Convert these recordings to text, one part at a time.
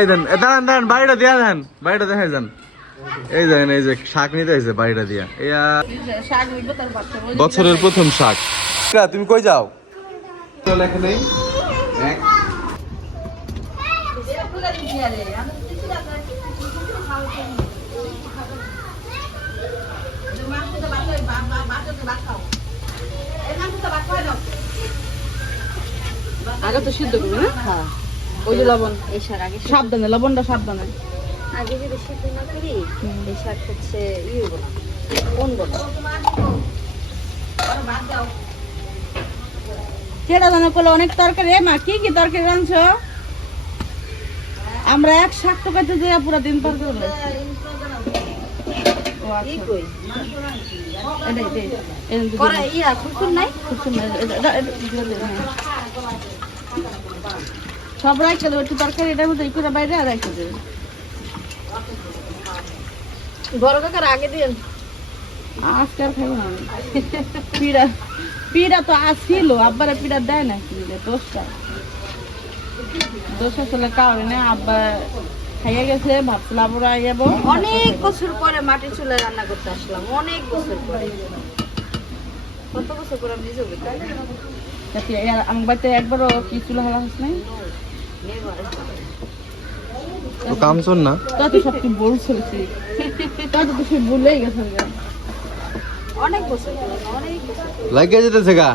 এই দেন দাঁড়ান দাঁড়ান বাড়িটা দিয়া দেন বাড়িটা দেখাই যান এই দেখেন এই যে শাক নিতে হয়েছে বাড়িটা দিয়া বছরের প্রথম শাক তুমি কই যাও লেখা নেই আগে তো সিদ্ধ করবি না? হ্যাঁ। ওই যে লবণ এই শাক আগে সাবধানে লবণটা সাবধানে আগে যদি সিদ্ধ না করি এই শাক হচ্ছে হইব না কোনবো না কেডা জানো কইলো অনেক তরকারি মা কি কি তরকারি রাঁধছো আমরা এক শাক তো কাটতে যাই পুরো দিন পার করে ও আচ্ছা কই করা ইয়া খুরকুর নাই সব রাখতে দেবো একটু তরকারি এটার মধ্যে করে বাইরে রাখতে দেবে বড় কাকার আগে দিন আজকে আর খাবো না পিড়া পিড়া তো আসছিল আব্বারা পিড়া দেয় না কি দোষটা চলে কাউরে না আব্বা খাইয়া গেছে ভাবছিলাম ওরা যাবো অনেক বছর পরে মাটি চুলে রান্না করতে আসলাম অনেক বছর পরে কত বছর পরে আমি নিজে আমার বাড়িতে একবারও কি চুলা হারা হচ্ছে নাই কামচুন না তা তো সব তুই বলছিস তা তো তুই ভুলেই গেছে অনেক বছর অনেক লাগিয়ে যেতেছে গা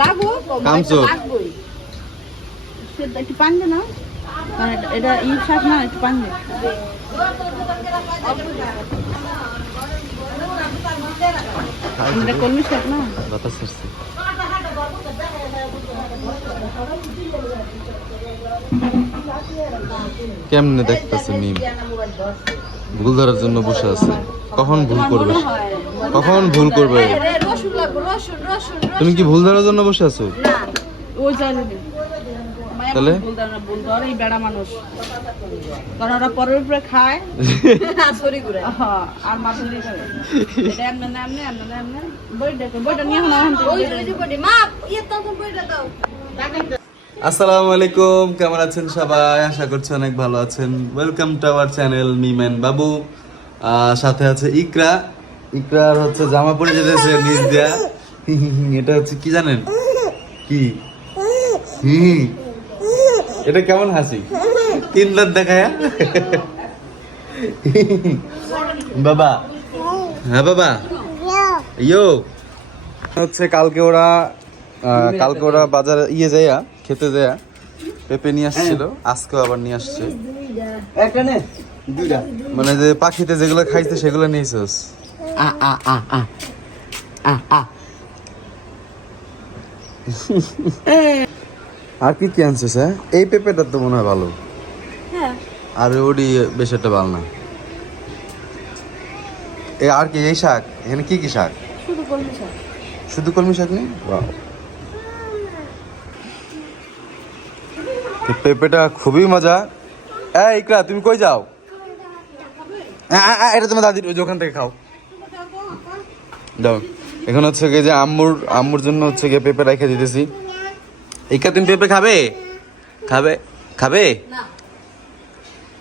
লাগবো কামচুন লাগবোই সেটা একটু পান দে না মানে এটা ই শাক না একটু পান দে এটা কলমি শাক না বাতাস আসছে কেমনে দেখতেছে মিম ভুল ধরার জন্য বসে আছে কখন ভুল করবে কখন ভুল করবে তুমি কি ভুল ধরার জন্য বসে আছো ওই জানি তাহলে ভুল ধর এই বেড়া মানুষ কারণ ওরা পরের উপরে খায় আর মাছুরি করে এটা এমনি না এমনি এমনি না এমনি বইটা নিয়ে আসসালামু আলাইকুম কেমন আছেন সবাই আশা করছি অনেক ভালো আছেন ওয়েলকাম টু আওয়ার চ্যানেল মিমেন বাবু সাথে আছে ইকরা ইকরার হচ্ছে জামা পরে যেতেছে নিচ দিয়া এটা হচ্ছে কি জানেন কি এটা কেমন হাসি তিন দাঁত দেখায় বাবা হ্যাঁ বাবা ইয়ো হচ্ছে কালকে ওরা বাজারে যাইয়া খেতে যাইয়া পেঁপে নিয়ে আসছিল আজকেও আবার নিয়ে আসছে মানে যে পাখিতে যেগুলো খাইছে সেগুলো নিয়েছিস আর কি কি আনছিস হ্যাঁ এই পেঁপেটা তো মনে হয় ভালো আর ওডি বেশ একটা ভালো না আর কি এই শাক এখানে কি কি শাক শুধু কলমি শাক নেই পেঁপেটা খুবই মজা এই ইকরা তুমি কই যাও এটা তোমার দাদির ওখান থেকে খাও যাও এখন হচ্ছে গিয়ে যে আম্মুর জন্য হচ্ছে গিয়ে পেঁপে রেখে দিতেছি ইকা তুমি পেঁপে খাবে খাবে খাবে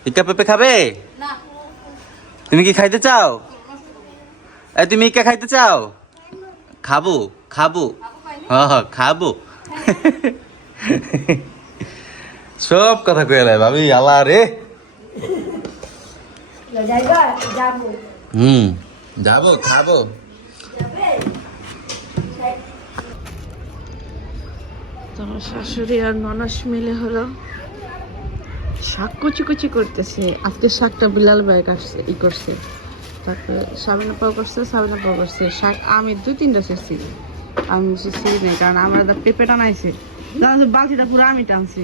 ইকা পেঁপে খাবে তুমি কি খাইতে চাও তুমি ইকা খাইতে চাও খাবো খাবো হ্যাঁ খাবো সব কথা কয়ে লাই ভাবি আল্লাহ রে যাবো খাবো তোমার শাশুড়ি আর ননাস মিলে হলো শাক কুচি কুচি করতেছে আজকে শাকটা বিলাল ভাই কাটছে করছে তারপরে সাবিনা পাও করছে শাক আমি 2-3টা ছেড়ছি আমি ছিঁড়ি নাই কারণ আমার পেঁপে টানাইছে জানো বালতিটা পুরো আমি টানছি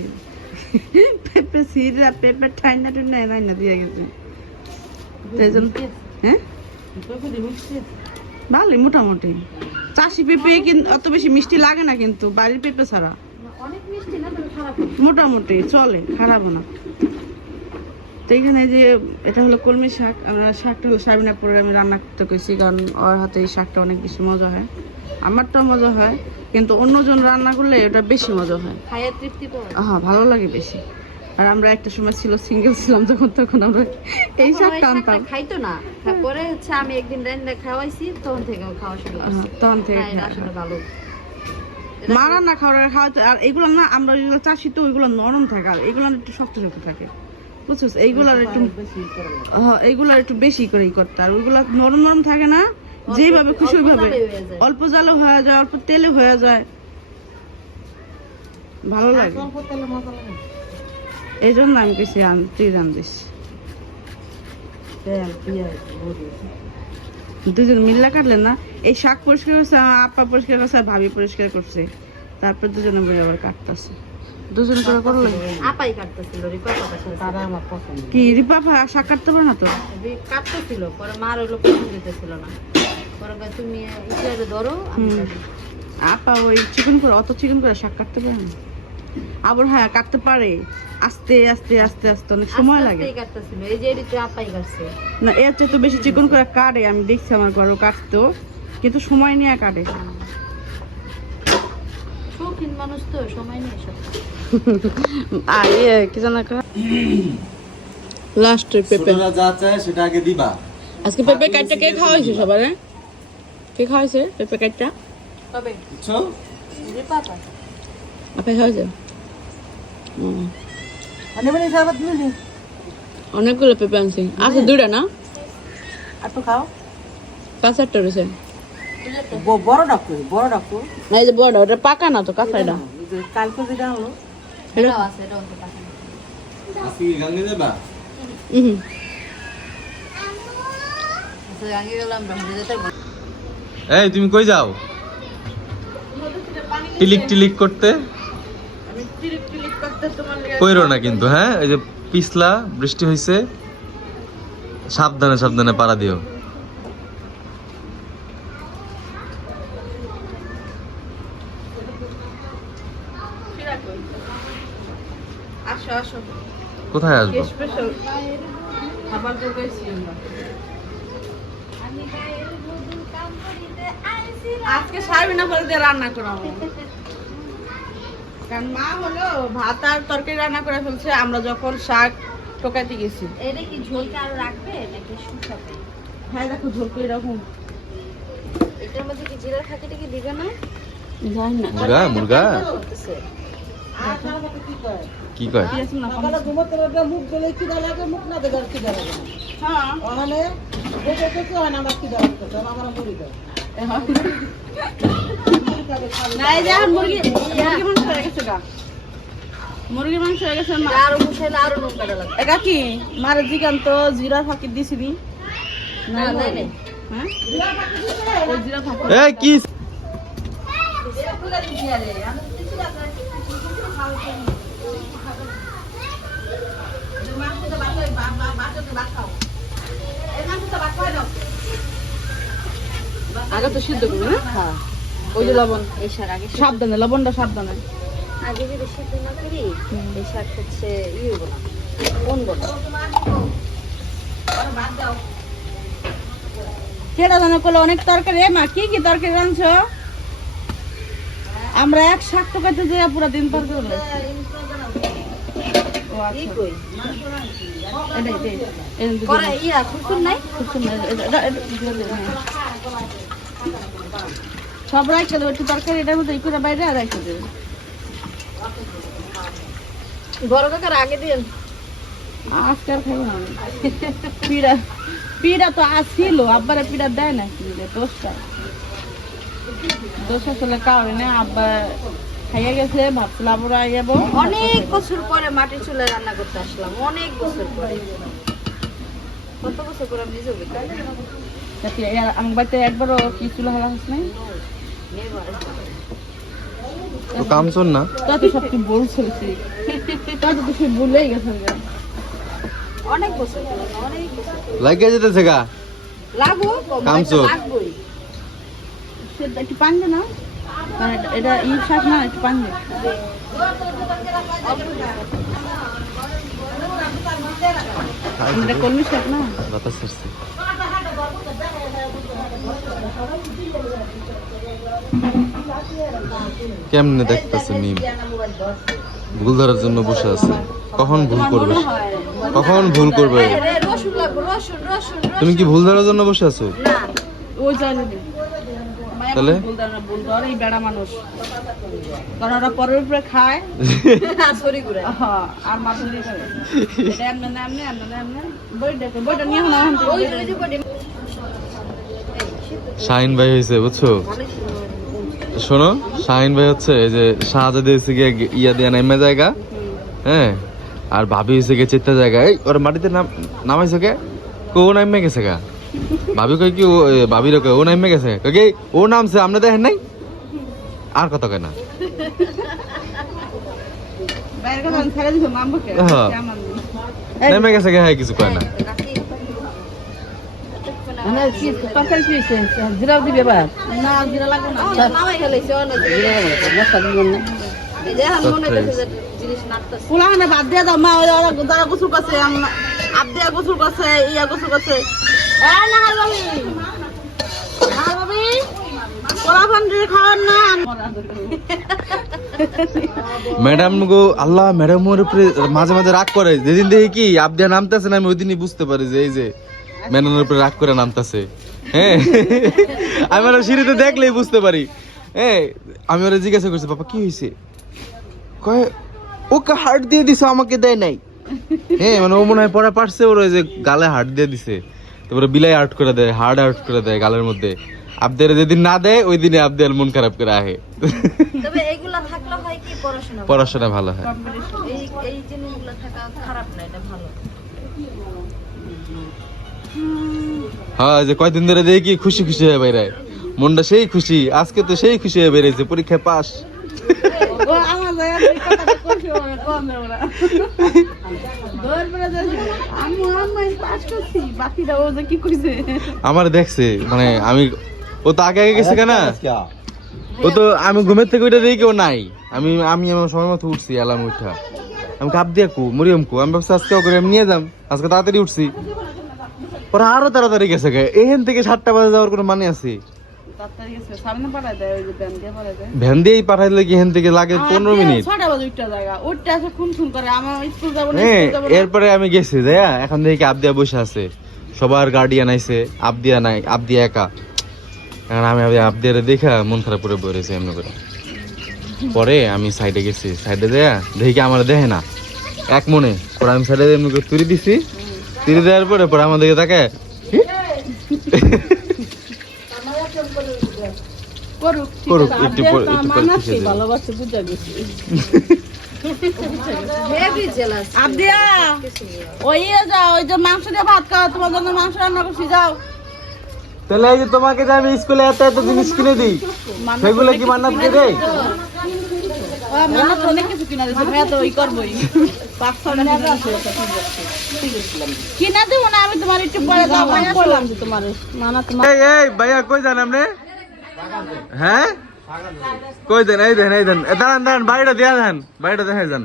পেঁপে ছিঁড়া পেঁপে ঠান্ডা টান্না দিয়ে গেছে হ্যাঁ ভালোই মোটামুটি চাষি পেঁপে কিন্তু অত বেশি মিষ্টি লাগে না কিন্তু বাড়ির পেঁপে ছাড়া মোটামুটি চলে খারাপও না তো এখানে যে এটা হলো কলমি শাক আমরা শাকটা হলো সাবিনা পরে আমি রান্না করতে কইছি কারণ ওর হাতে এই শাকটা অনেক বেশি মজা হয় আমারটাও মজা হয় কিন্তু অন্যজন রান্না করলে এটা বেশি মজা হয় হ্যাঁ ভালো লাগে বেশি আর আমরা একটা সময় ছিল সিঙ্গেল ছিলাম যখন, তখন আমরা এই শাক টানতাম। খাইতো না, পরে হচ্ছে আমি একদিন রান্না খাওয়াইছি, তখন থেকে খাওয়া শুরু করছি। তখন থেকে এটা আসলে ভালো। মা রান্না খাওয়াতে, আর এগুলো না আমরা যেগুলো চাষি তো ওইগুলো নরম থাকে, আর এগুলো একটু শক্ত শক্ত থাকে, বুঝছিস? এইগুলার একটু এইগুলার একটু বেশি করেই করতে, আর ওইগুলো নরম নরম থাকে না, যেভাবে খুশি ওইভাবে অল্প জালও হয়ে যায়, অল্প তেলে হয়ে যায়, ভালো লাগে। এই জন্য আমি কিছু তুই রান্ধিস, দুজন মিল্লা কাটলেন না। এই শাক পরিষ্কার করছে আমার আপা, পরিষ্কার করছে আর ভাবি পরিষ্কার করছে, তারপর দুজনে মিলে আবার কাটতেছে, দুজন করে করলেন। আপাই কাটতেছিল, রিপা কাটতেছিল, তারা আমার পছন্দ। কি রিপা শাক কাটতে পারে না তো? কাটতেছিল, পরে মার হলো পছন্দ দিতেছিল না, পরে তুমি ইসে ধরো আমি কাটি। আপা ওই চিকন করে, অত চিকন করে শাক কাটতে পারে না। আবার হ্যাঁ কাটতে পারে, আস্তে আস্তে আস্তে আস্তে অনেক সময় লাগে। কাটতেছিল, এই যে এদিকে আপাই কাটছে না, এর চেয়ে তো বেশি চিকন করে কাটে, আমি দেখছি আমার ঘরেও কাটতো, কিন্তু সময় নিয়ে কাটে। শৌখিন মানুষ তো, সময় নিয়ে সব। আর কি জানা লাস্ট পেঁপে যা চায় সেটা আগে দিবা। আজকে পেঁপে কাটটা কে খাওয়াইছে সবার? কে খাওয়াইছে পেঁপে কাটটা? তবে বুঝছো? রিপা আপনি খাওয়াইছে? অনেকগুলো পেঁপে আনছি, আছে দুইটা না? একটু খাও। কাঁচারটা রয়েছে, বড় ডাক্তার, বড় ডাক্তার। এই যে বড়, ওটা পাকা না তো, কাঁচাটা। কালকে যেটা হলো এটাও আছে, এটাও আছে পাশে। আজকে কি গাঙ্গে যাবা? আচ্ছা গাঙ্গে গেলাম, যেতে এই তুমি কই যাও? টিলিক টিলিক করতে কইরো না কিন্তু, হ্যাঁ? এই যে পিছলা বৃষ্টি হইছে, সাবধানে সাবধানে পাড়া দিও। আসো আসো, কোথায় আসবো? স্পেশাল খাবার জোগাইছি আমরা আজকে, সাবিনা করে দিয়ে রান্না করাবো, কারণ মা হলো ভাত আর তরকারি রান্না করে ফেলছে, আমরা যখন শাক টোকাইতে গেছি। এটা কি ঝোলটা আরো রাখবে নাকি শুকাবে? হ্যাঁ দেখো ঝোল করে এরকম, এটার মধ্যে কি জিরার খাঁটিটা কি দিবে না? জানি না মুরগা মুরগা করতেছে। কি কয়? কি আছে না মুখ গেলে কি লাগে, মুখ না দেবে কি লাগে না। হ্যাঁ ওখানে দেখে দেখে হয় না, আমার কি লাগতেছে, আমার মুড়ি দেয়। না, এই যে এখন মুরগি মাংস হয়ে গেছে গা, মুরগির মাংস হয়ে গেছে। এটা আরো মুছাইলে আরো নুন কাটা লাগবে। এটা কি মারে জিগান তো জিরা ফাঁকি দিছিনি না নাই নাই। হ্যাঁ ওই জিরা ফাঁকি এই কি আগে তো সিদ্ধ করবি না? হ্যাঁ, ওই যে লবণ, এই শাক আগে সাবধানে লবণটা সাবধানে। আগে যদি সিদ্ধ না করি এই শাক হচ্ছে হইব না, বনবো না। কেটা জানো করলো অনেক তরকারি। মা কি কি তরকারি রাঁধছো? আমরা এক শাক টোকাইতে যে পুরো দিন তরকারি হলো। ও কি আচ্ছা, কই এটাই করে ইয়া খুশুন নাই। খুব সুন্দর। হ্যাঁ। সব রাখতে দেবো, একটু তরকারি এটার মধ্যে করে বাইরে আর রাখতে দেবে। বড় কাকার আগে দিন। আজকে আর খাবো না আমি। পিড়া পিড়া তো আসছিল, আব্বারে পিড়া দেয় না কি দোষটা, দোষ আসলে কাউরে না। আব্বা খাইয়া গেছে, ভাবছিল আবার যাবো। অনেক বছর পরে মাটির চুলায় রান্না করতে আসলাম, অনেক বছর পরে। কত বছর পরে আমি নিজে অভিজ্ঞতা। আমার বাড়িতে একবারও কি চুলা হালা হাস নাই। তো কাম চল না? তা তো সব তুই বলছিল, তা তো তুই ভুলেই গেছে। অনেক বছর পরে, অনেক বছর পরে। লাগিয়ে যেতেছে গা লাগবো কামচোর। লাগবোই। সেটা একটু পান দে না, কারণ এটা ই শাক না, একটু পান দে। এটা কলমি শাক না, বাতাস আসছে। কেমনে দেখতেছে মিম ভুল ধরার জন্য বসে আছে কখন ভুল করবে কখন ভুল করবে রসুন লাগবে রসুন রসুন তুমি কি ভুল ধরার জন্য বসে আছো না ওই জানি তাহলে ভুল ধর এই বেড়া মানুষ কারণ ওরা পরের উপরে খায় সরি করে আর মাথুরি করে এটা এমনি না এমনি এমনি না এমনি বইটা নিয়ে না ওই যে বডি শাহিন ভাই হয়েছে বুঝছো শোনো শাহিন ভাই হচ্ছে এই যে শাহজাদি হয়েছে গিয়ে ইয়া দিয়া নামে জায়গা হ্যাঁ আর ভাবি হয়েছে গিয়ে চিত্তা জায়গা এই ওর মাটিতে নামাইছো কে কো নামে গেছে গা ভাবি কই কি ভাবির কই ও নামে গেছে কই ও নামছে আমরা দেখেন নাই আর কত কেনা বাইরে কথা ছেড়ে দিছো মামবো কে হ্যাঁ। নেমে গেছে কে হ্যাঁ কিছু কয় না না কি পাতাল কি জিরাও দিবে বা না জিরা লাগবে না নামাই ফেলেছে অনেক মশলা দিবেন না এই যে এখন মনে হচ্ছে যে জিনিস নাড়তেছে পুলাহানে বাদ দিয়ে দাও মা ওই যারা গোসল করছে আপ দিয়া গোসল করছে ইয়া গোসল করছে নাহাল ভাবি পোলা ফান্ডি খাওয়ার না ম্যাডাম গো আল্লাহ ম্যাডাম ওর উপরে মাঝে মাঝে রাগ করে যেদিন দেখি কি আবদিয়া নামতেছে না আমি ওই দিনই বুঝতে পারি যে এই যে ম্যাডামের উপরে রাগ করে নামতেছে হ্যাঁ আমি ওর সিঁড়িতে দেখলেই বুঝতে পারি হ্যাঁ আমি ওরা জিজ্ঞাসা করছি বাবা কি হয়েছে কয় ওকে হার্ট দিয়ে দিছে আমাকে দেয় নাই হ্যাঁ মানে ও মনে হয় পড়া পারছে ওর ওই যে গালে হার্ট দিয়ে দিছে তারপরে বিলাই আউট করে দেয় হার্ট আউট করে দেয় গালের মধ্যে আবদের যেদিন না দেয় ওই দিনে আবদের মন খারাপ করে আহে তবে এগুলা থাকলে হয় কি পড়াশোনা পড়াশোনা ভালো হয় এই এই জিনিসগুলো থাকা খারাপ না এটা ভালো হ্যাঁ যে কয়দিন ধরে দেখি খুশি খুশি হয়ে বেড়ায় মনটা সেই খুশি আজকে তো সেই খুশি হয়ে বেরিয়েছে পরীক্ষায় পাস ও আমার জায়গা থেকে কথাটা কইছো না কম না ওরা দৌড় পড়ে যাচ্ছে আমি পাস করছি বাকিটা ও যে কি কইছে আমার দেখছে মানে আমি ও তো আগে আগে গেছে কেন ও তো আমি ঘুমের থেকে ওইটা দেখি ও নাই আমি আমি আমার সময় মতো উঠছি অ্যালার্ম উঠা আমি কাপ দিয়ে কু মরিয়ম কু আমি ভাবছি আজকে করে আমি নিয়ে যাম আজকে তাড়াতাড়ি উঠছি পরে আরো তাড়াতাড়ি গেছে এখান থেকে 7টা বাজে যাওয়ার কোনো মানে আছে তাড়াতাড়ি গেছে সামনে পাঠায় দেয় ওই যে ব্যান দিয়ে পাঠায় দেয় ভ্যান দিয়েই পাঠাই দিলে কি এখান থেকে লাগে 15 মিনিট 6টা বাজে উঠতে জায়গা উঠতে আসে খুন করে আমার স্কুল যাব না হ্যাঁ স্কুল যাব না এরপরে আমি গেছি যাইয়া এখন দেখি আবদিয়া বসে আছে সবার গার্ডিয়ান আইছে আবদিয়া নাই আবদিয়া একা এখন আমি আবদিয়ারে দেখা মন খারাপ করে বলেছি এমনি করে পরে আমি সাইডে গেছি সাইডে যাইয়া দেখি আমার দেখে না এক মনে পরে আমি সাইডে এমনি করে তুলি দিছি তুলি দেওয়ার পরে আমার দিকে তাকে করুক করুক একটু পরে মানাসি ভালোবাসে বুঝা গেছি হেভি জেলাস আবদিয়া ওই যাও ওই যে মাংস দিয়ে ভাত খাওয়া তোমার জন্য মাংস রান্না করছি যাও তাহলে এই যে তোমাকে যে আমি স্কুলে এত এত জিনিস কিনে দিই সেগুলো কি মান্নাত কে দেয় মানাত অনেক কিছু কিনা দিচ্ছে ভাইয়া তো ওই করবোই 500 টাকা কিনা দেবো না আমি তোমার একটু পরে যাবো বললাম যে তোমার মানাত এই এই ভাইয়া কই যান আপনি হ্যাঁ কই দেন এই দেন দাঁড়ান দাঁড়ান বাড়িটা দিয়া দেন বাড়িটা দেখাই যান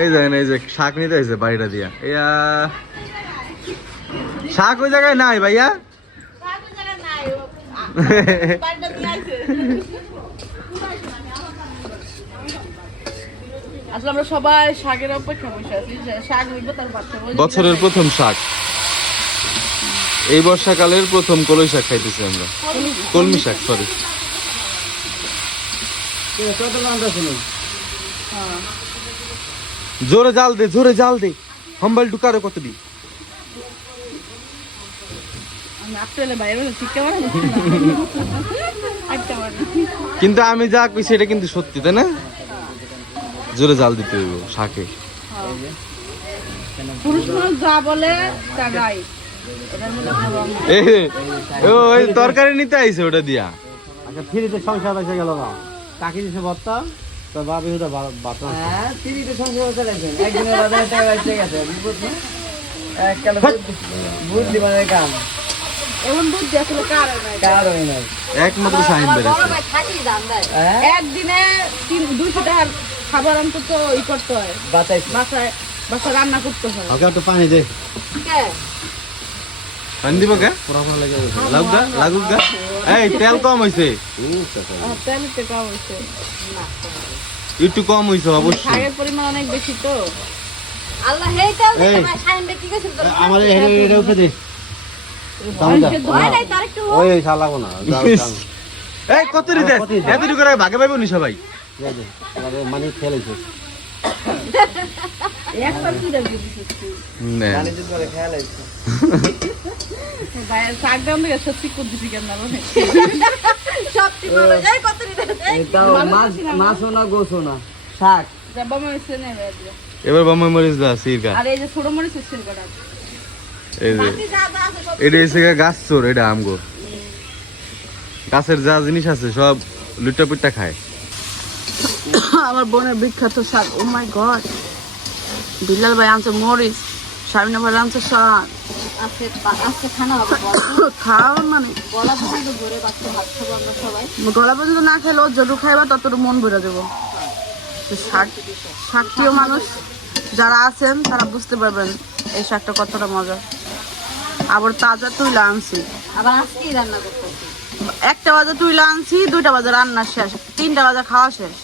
এই দেখেন এই যে শাক নিতে হয়েছে বাড়িটা দিয়া ইয়া শাক ওই জায়গায় নাই ভাইয়া আসলে আমরা সবাই শাকের অপেক্ষা বসে আছি যে শাক হইবে তার বাচ্চা বছরের প্রথম শাক এই বর্ষাকালের প্রথম কলই শাক খাইতেছি আমরা কলমি শাক সরি জোরে জাল দে হম্বল ঢুকারে কত দি আমি আপেলে বাইরে ঠিক কেমন কিন্তু আমি যা কইছি এটা কিন্তু সত্যি তাই না জোরে জাল দিতে হইব শাকে পুরুষ মানুষ যা বলে তা গাই ওই তরকারি নিতে আইছে ওটা দিয়া আচ্ছা ফ্রিতে সংসার এসে গেল না কাকি দিছে ভর্তা তো বাবি ওটা বাতা হ্যাঁ ফ্রিতে সংসার চালাইছেন একদিনের বাজারে টাকা এসে গেছে বুঝছো এক কালো বুদ্ধি মানে কাম এমন বুদ্ধি আসলে কার হয় না একমাত্র শাহিন বেরেছে ভাই থাকি দাম দেয় একদিনে 200 টাকার খাবার অন্তত ই করতে হয় বাতাইছে বাসায় রান্না করতে হয় ওকে একটু পানি দে কে পানি দিব কে লাগুক গা এই তেল কম হইছে তেল একটু কম হয়েছে একটু কম হইছে অবশ্যই শাকের পরিমাণ অনেক বেশি তো আল্লাহ হেই তেল দিতে ভাই শাইন কি কইছিল তোর আমার এটা উপরে দে ভয় নাই তার একটু ওই শালাবো না এই কতরি দে এতটুকু করে ভাগে পাইবো নি সবাই মানে খেলেছে একবার কি দাবি দিছিস না ভাই শাক দাম থেকে সত্যি করে দিছি কেন না মানে সত্যি বলো যাই কত দিতে মাছ না গোছ না শাক যাবা মরিচ নেই ভাই এবার বাম্মা মরিচ দা সিরকা আর এই যে ছোট মরিচ ছিল কটা এই যে এটা এসে গাছ চোর এটা আমগো গাছের যা জিনিস আছে সব লুটা পুট্টা খায় আমার বোনের বিখ্যাত শাক ও মাই গড বিলাল ভাই আনছে মরিচ শামিনা ভাই আনছে শাক আছে আছে খানা হবে বল খাও মানে গলা পর্যন্ত ধরে বাচ্চা ভাত খাবো আমরা সবাই গলা পর্যন্ত না খেলেও যত খাইবা ততটুকু মন ভরে দেবো শাক শাকটিও মানুষ যারা আছেন তারা বুঝতে পারবেন এই শাকটা কতটা মজা আবার তাজা তুইলা আনছি আবার আজকেই রান্না করতেছি 1টা বাজে তুইলা আনছি 2টা বাজে রান্না শেষ 3টা বাজে খাওয়া শেষ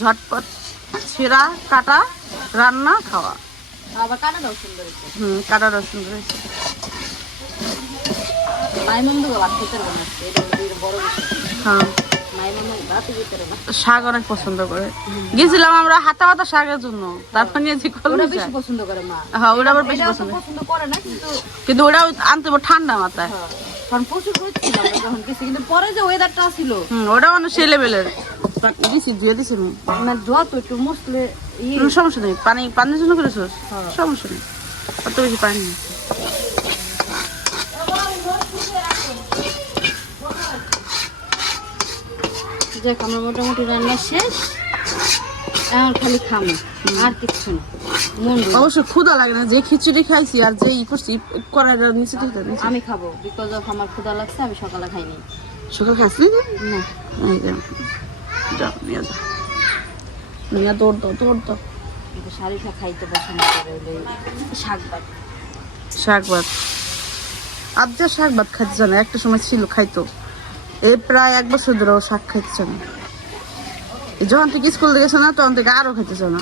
ঝটপট ছিঁড়া কাটা রান্না খাওয়া আবার কাটা দাও সুন্দর একটু কাটা রসুন রয়েছে মাইমুন্ডু ভাত খেতে বানাচ্ছে এটা হলো বড় বিষয় হ্যাঁ মাইমুন্ডু ভাত খেতে না শাক অনেক পছন্দ করে গেছিলাম আমরা হাতা পাতা শাকের জন্য তারপর নিয়েছি ওরা কলমি বেশি শাক পছন্দ করে মা হ্যাঁ ওটা আবার বেশি এটা পছন্দ পছন্দ করে না কিন্তু কিন্তু ওটা আনতে হবে ঠান্ডা মাথায় হ্যাঁ, কারণ প্রচুর করেছিল আমরা যখন গেছি কিন্তু পরে যে ওয়েদারটা ছিল ওটা মানে সেই লেভেলের দিছি ধুয়ে দিছি আমি মানে যত একটু মসলে সমস্যা নেই পানির জন্য করেছো সমস্যা নেই অত বেশি পানি নেই যাক আমার মোটামুটি রান্না শেষ এখন খালি খামো আর কিচ্ছু না মন ভরে। অবশ্য ক্ষুধা লাগে না যে খিচুড়ি খাইছি আর যে ই করছি কড়াইটা নিচে দিতে আমি খাবো বিকজ অফ আমার ক্ষুধা লাগছে আমি সকালে খাইনি সকাল খাইছি না যাও নিয়ে যাও নিয়ে দৌড় দাও কিন্তু শাড়িটা খাইতে পছন্দ করে ওই শাক ভাত শাক ভাত আজ যা শাক ভাত খাইতে না একটা সময় ছিল খাইতো এই প্রায় 1 বছর ধরে ও শাক খাইতেছে না যখন থেকে স্কুল গেছে না তখন থেকে আরো খাইতেছে না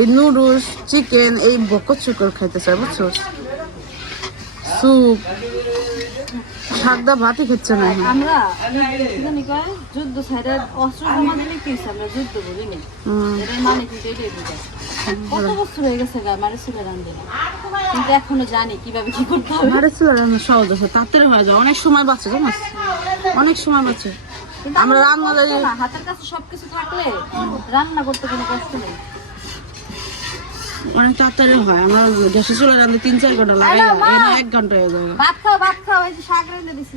এই নুডলস চিকেন এই বকর চুকর খাইতেছে বুঝছো স্যুপ শাক দা ভাতই খাচ্ছে না এখন। আমরা কি জানি কয় যুদ্ধ ছাইরা অস্ত্র জমা দিলে কি হইছে আমরা যুদ্ধ বলি না এটার মানে কিন্তু এটাই বোঝায় কত বছর হয়ে গেছে গা মারে ছিল রান্ধে না কিন্তু এখনো জানি কিভাবে কি করতে হবে আমাদের ছিল রান্না সহজ আছে তাড়াতাড়ি হয়ে যায় অনেক সময় বাঁচে জানিস অনেক সময় বাঁচে কিন্তু আমরা রান্না কষ্ট না, হাতের কাছে সবকিছু থাকলে রান্না করতে কোনো কষ্ট নেই অনেক তাড়াতাড়ি হয় আমরা গ্যাসে চলে রান্না 3-4 ঘন্টা লাগে হ্যালো, মা। 1 ঘন্টা হয়ে যায় ভাত খাও এই যে শাক রেঁধে দিছি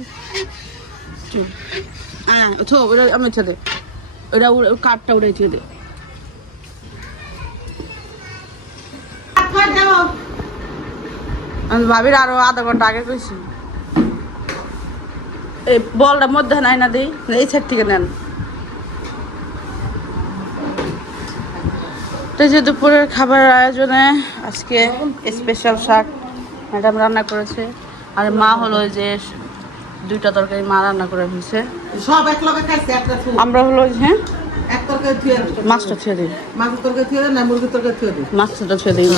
চল হ্যাঁ তো ওটা আমি ছেড়ে ওটা কাঠটা উড়ে ছেড়ে দে আমি ভাবির আরো আধা ঘন্টা আগে কইছি এই বলটা মধ্যে নাই না দিই এই সাইড থেকে নেন তো যে দুপুরের খাবার আয়োজনে আজকে স্পেশাল শাক ম্যাডাম রান্না করেছে আর মা হলো যে 2টা তরকারি মা রান্না করে ফেলছে সব এক লগে খাইছে একটা থু আমরা হলো হ্যাঁ এক তরকারি থুয়ে মাছটা ছেড়ে দিই মাছের তরকারি থুয়ে না মুরগির তরকারি থুয়ে দিই মাছটা ছেড়ে দিই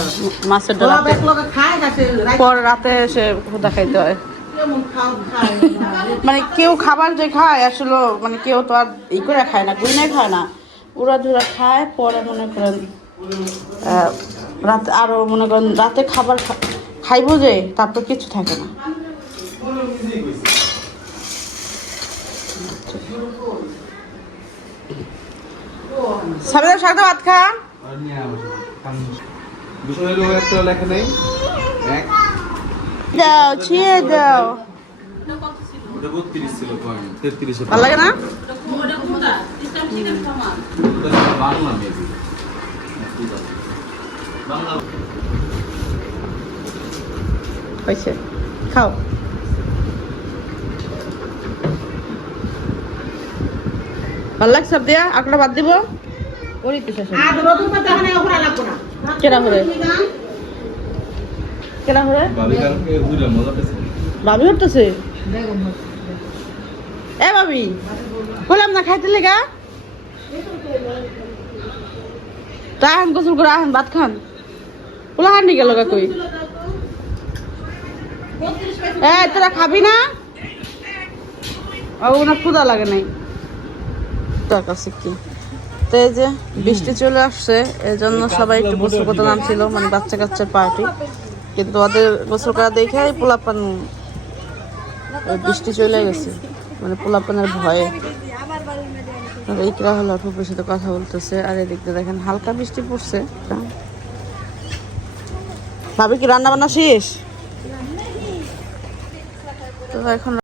মাছের সব রাতে এক লগে খায় গাছে পর রাতে এসে ক্ষুধা খাইতে হয় কেমন খাও খায় মানে কেউ খাবার যে খায় আসলে মানে কেউ তো আর ই করে খায় না গুইনে খায় না উড়া ধুরা খায় পরে মনে করেন রাতে আরো মনে করেন রাতে খাবার খাইবো যে তার তো কিছু থাকে না সাবিনা শাক ভাত খা বিষয় হলো একটা লেখা নেই দাও ছিঁড়ে দাও ওটা 32 ছিল কয়েন 33 ভালো লাগে না বাংলা মেবি বাংলা হয়েছে খাও ভালো লাগছে সব দিয়া আকড়া বাদ দিব ওরই পিঠা আর রোদুর মধ্যে ওখানে ওপরে লাগবো না কেরা করে কেনা হরে ভাবি হতেছে এ ভাবি বললাম না খাইতে লেগা তাহান গোসল করে আহেন ভাত খান ওলা হান্ডি গেল কই এ তোরা খাবি না ওনার ক্ষুধা লাগে নাই তার কাছে কি তো এই যে বৃষ্টি চলে আসছে এই জন্য সবাই একটু গোসল করতে নামছিল মানে বাচ্চা কাচ্চার পার্টি কিন্তু ওদের গোসল করা দেখে পোলাপান বৃষ্টি চলে গেছে মানে পোলাপানের ভয়ে এইটা হলো ফুপুর সাথে কথা বলতেছে আর এদিক দিয়ে দেখেন হালকা বৃষ্টি পড়ছে ভাবি কি রান্না বান্না শেষ তো এখন